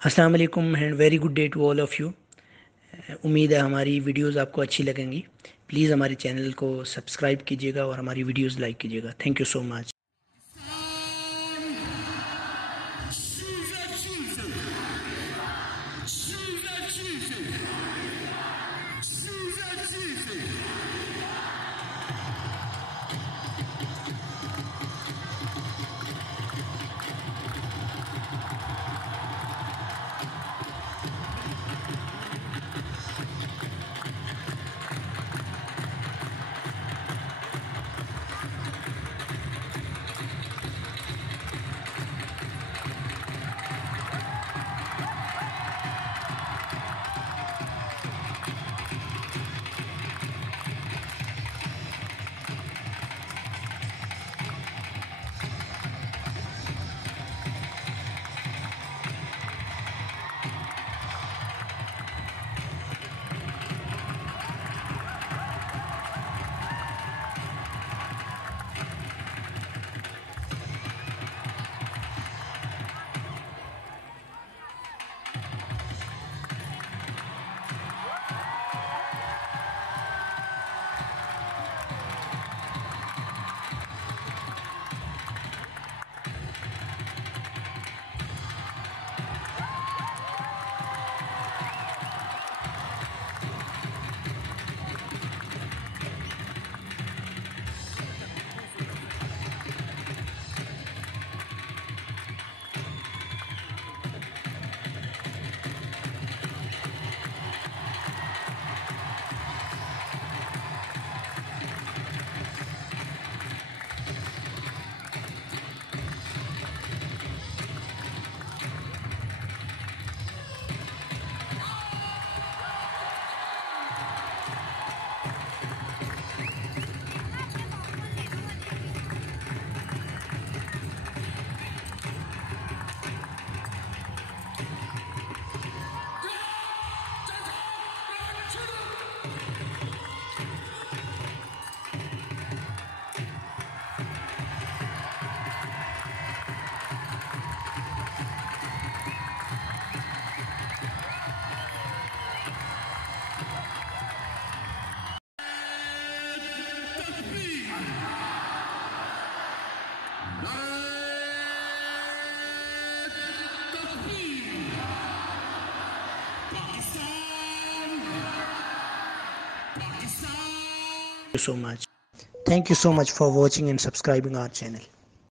अस्सलाम वालेकुम and very good day to all of you. उम्मीद है हमारी वीडियोस आपको अच्छी लगेंगी। प्लीज़ हमारे चैनल को सब्सक्राइब कीजिएगा और हमारी वीडियोस लाइक कीजिएगा। Thank you so much. Thank you so much. Thank you so much for watching and subscribing our channel.